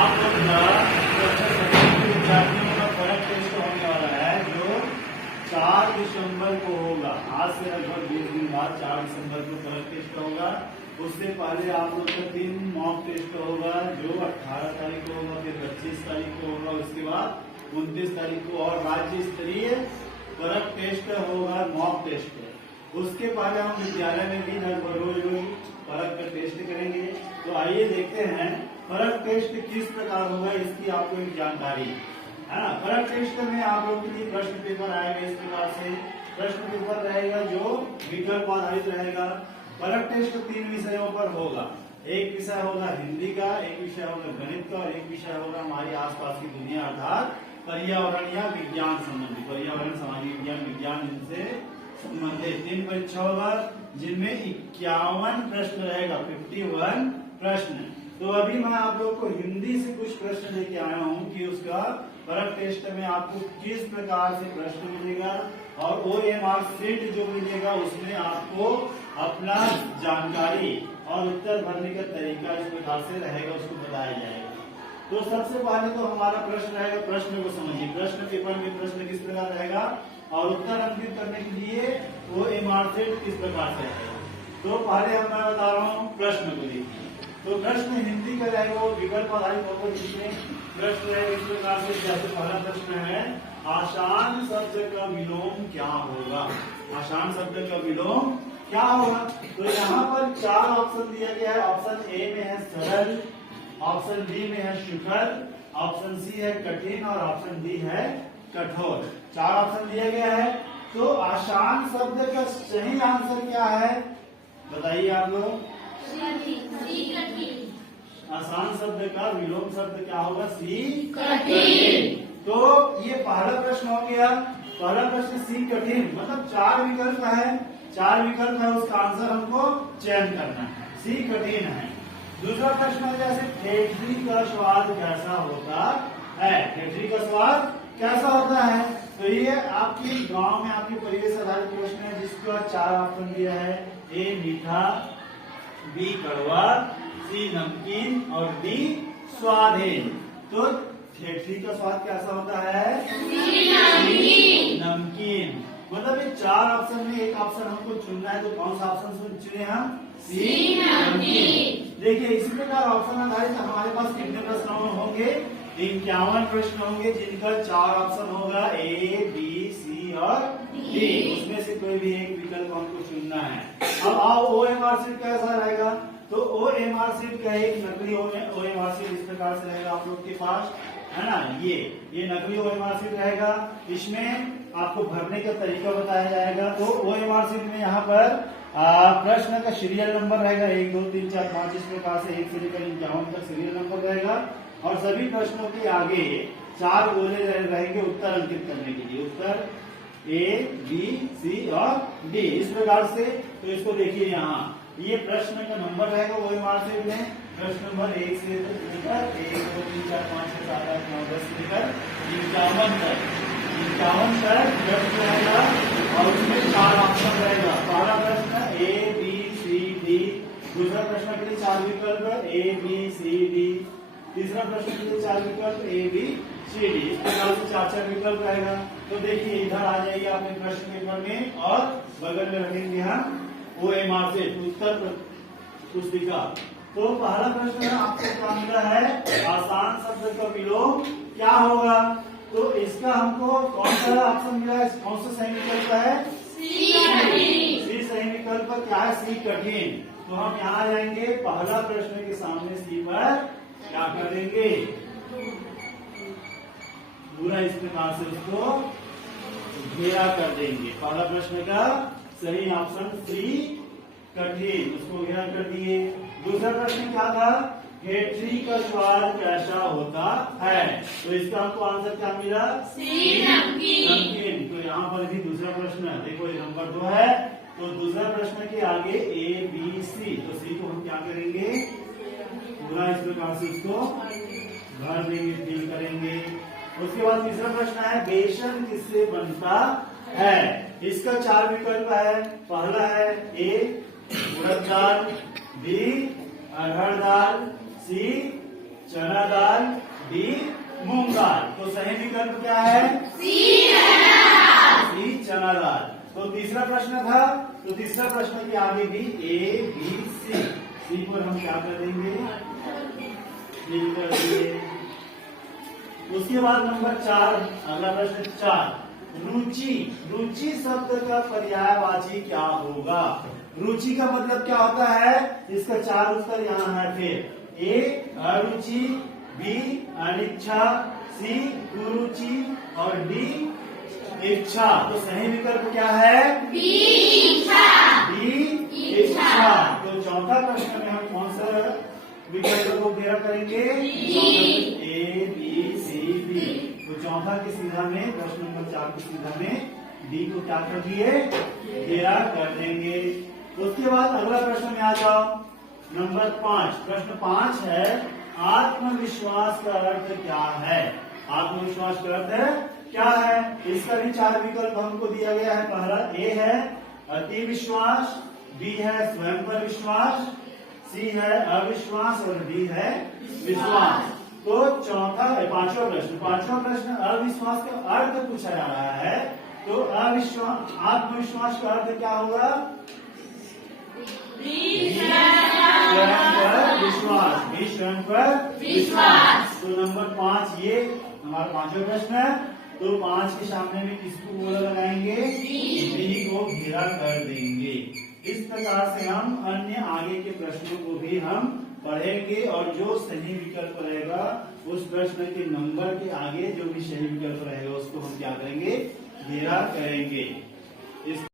आप लोग का विद्यार्थियों का फर्क टेस्ट होने वाला है जो 4 दिसंबर को होगा। आज से लगभग 20 दिन बाद 4 दिसंबर को फर्क टेस्ट होगा। उससे पहले आप लोग का 3 मॉक टेस्ट होगा जो 18 तारीख को होगा, फिर 25 तारीख को होगा, उसके बाद 29 तारीख को और राज्य स्तरीय फर्क टेस्ट होगा, मॉक टेस्ट। उसके पहले हम विद्यालय में भी रोज फर्क का टेस्ट करेंगे। तो आइए देखते हैं फर्क टेस्ट किस प्रकार होगा, इसकी आपको एक जानकारी है ना। फर्क टेस्ट में आप लोगों के लिए प्रश्न पेपर आएगा। इस प्रकार से प्रश्न पेपर रहेगा जो विकल्प आधारित रहेगा। फर्क टेस्ट 3 विषयों पर होगा। एक विषय होगा हिंदी का, एक विषय होगा गणित का और एक विषय होगा हमारी आसपास की दुनिया अर्थात पर्यावरण या विज्ञान संबंधी, पर्यावरण सामाजिक विज्ञान विज्ञान इनसे संबंधित 3 परीक्षा होगा जिनमें 51 प्रश्न रहेगा, 51 प्रश्न। तो अभी मैं आप लोग को हिंदी से कुछ प्रश्न लेके आया हूँ कि उसका फर्क टेस्ट में आपको किस प्रकार से प्रश्न मिलेगा और OMR शीट जो मिलेगा उसमें आपको अपना जानकारी और उत्तर भरने का तरीका इस प्रकार से रहेगा, उसको बताया जाएगा। तो सबसे पहले तो हमारा प्रश्न रहेगा, प्रश्न को समझिए। प्रश्न पेपर में प्रश्न किस प्रकार रहेगा और उत्तर अंकित करने के लिए OMR शीट किस प्रकार से रहेगा। तो पहले मैं बता रहा हूँ प्रश्न को देखिए। तो प्रश्न हिंदी का रहेगा, विकल्प आधारित होगा, जिसमें प्रश्न है इस प्रकार से। जैसे पहला प्रश्न है आसान शब्द का विलोम क्या होगा। आसान शब्द का विलोम क्या होगा। तो यहाँ पर 4 ऑप्शन दिया गया है। ऑप्शन ए में है सरल, ऑप्शन बी में है सुखद, ऑप्शन सी है कठिन और ऑप्शन डी है कठोर। 4 ऑप्शन दिया गया है। तो आसान शब्द का सही आंसर क्या है बताइए आप लोग। आसान शब्द का विलोम शब्द क्या होगा, सी कठिन। तो ये पहला प्रश्न हो गया। पहला प्रश्न सी कठिन, मतलब 4 विकल्प है, 4 विकल्प है, उसका आंसर हमको चयन करना है, सी कठिन है। दूसरा प्रश्न है जैसे ठेठरी का स्वाद कैसा होता है। ठेठरी का स्वाद कैसा होता है। तो ये आपके गांव में आपके परिवेश आधारित प्रश्न है जिसका 4 ऑप्शन दिया है। ए मीठा, बी कड़वा, सी नमकीन और डी स्वादहीन। तो ठेठरी का स्वाद कैसा होता है, नमकीन। मतलब ये 4 ऑप्शन में एक ऑप्शन हमको चुनना है। तो कौन सा ऑप्शन चुने हम, सी नमकीन। देखिए इसी प्रकार ऑप्शन आधारित हमारे पास कितने प्रश्न होंगे, 51 प्रश्न होंगे जिनका 4 ऑप्शन होगा, ए बी सी और डी। उसमें से कोई भी एक विकल्प हमको चुनना है। अब आओ OMR शीट कैसा रहेगा। तो OMR शीट का एक नकली OMR शीट इस प्रकार से रहेगा आप लोग के पास, है ना। ये नकली OMR शीट रहेगा। इसमें आपको भरने का तरीका बताया जाएगा। तो OMR शीट में यहाँ पर प्रश्न का सीरियल नंबर रहेगा 1 2 3 4 5 इस प्रकार से 1 से लेकर 51 तक सीरियल नंबर रहेगा और सभी प्रश्नों के आगे 4 गोले रहेंगे उत्तर अंकित करने के लिए। उत्तर ए बी सी और डी इस प्रकार से। तो इसको देखिए यहाँ ये प्रश्न का नंबर रहेगा OMR शीट में। प्रश्न नंबर 1 से लेकर 1 2 3 4 5 6 7 8 9 10 से लेकर 51 तक प्रश्न रहेगा और उसमें 4 ऑप्शन रहेगा। पहला प्रश्न ए बी सी डी, दूसरा प्रश्न के लिए 4 विकल्प ए बी सी डी, तीसरा प्रश्न के लिए 4 विकल्प ए बी सी डी। इस प्रकार से 4 विकल्प रहेगा। तो देखिए इधर आ जाइए आपने प्रश्न पेपर में और बगल में रखेंगे हम OMR शीट उत्तर पुस्तिका। तो पहला प्रश्न आपको क्या मिला है, आसान शब्द का विलोम क्या होगा। तो इसका हमको कौन सा ऑप्शन मिला है, कौन सा सही विकल्प है, सी सही विकल्प क्या है, सी कठिन। तो हम यहाँ जाएंगे पहला प्रश्न के सामने सी पर क्या करेंगे, पूरा इस प्रकार से उसको घेरा कर देंगे। पहला प्रश्न का सही ऑप्शन सी कठिन, उसको घेरा कर दिए। दूसरा प्रश्न क्या था, ठेठरी का स्वाद कैसा होता है। तो इसका हमको आंसर क्या मिला, नमकीन। तो यहाँ पर भी दूसरा प्रश्न है, देखो ये नंबर 2 है। तो दूसरा प्रश्न के आगे ए बी सी, तो सी को हम क्या करेंगे, पूरा इस प्रकार से उसको भर देंगे, फिल करेंगे। उसके बाद तीसरा प्रश्न है बेसन किससे बनता है। इसका 4 विकल्प है। पहला है ए उड़द दाल, बी अरहर दाल, सी चना दाल, डी मूंग दाल। तो सही विकल्प क्या है? सी चना दाल। तो तीसरा प्रश्न था, तो तीसरा प्रश्न के आगे भी ए बी सी, सी पर हम क्या कर देंगे? टिक कर देंगे। उसके बाद नंबर 4, अगला प्रश्न 4, रुचि। रुचि शब्द का पर्यायवाची क्या होगा? रुचि का मतलब क्या होता है? इसका 4 उत्तर यहाँ है। फिर ए अरुचि, बी अनिच्छा, सी कुरुचि और डी इच्छा। तो सही विकल्प क्या है? बी इच्छा। तो चौथा प्रश्न में हम कौन सा विकल्प को घेरा करेंगे? A B C D. तो चौथा की सीधा में, प्रश्न नंबर 4 की सीधा में डी को क्या कर दिए? घेरा कर देंगे। उसके बाद अगला प्रश्न में आ जाओ, नंबर 5। प्रश्न 5 है, आत्मविश्वास का अर्थ क्या है? आत्मविश्वास का अर्थ क्या है? इसका भी 4 विकल्प हमको दिया गया है। पहला ए है अति विश्वास, बी है स्वयं पर विश्वास, सी है अविश्वास और डी है विश्वास। तो पांचवा प्रश्न अविश्वास का अर्थ पूछा जा रहा है। तो अविश्वास, आत्मविश्वास का अर्थ क्या होगा? स्वयं पर विश्वास, भी स्वयं पर विश्वास। तो नंबर 5 ये हमारा 5वां प्रश्न है। तो 5 के सामने में किसको बोला लगाएंगे? डी को घेरा कर देंगे। इस प्रकार से हम अन्य आगे के प्रश्नों को भी हम पढ़ेंगे और जो सही विकल्प रहेगा उस प्रश्न के नंबर के आगे जो भी सही विकल्प रहेगा उसको हम क्या करेंगे? घेरा करेंगे। इस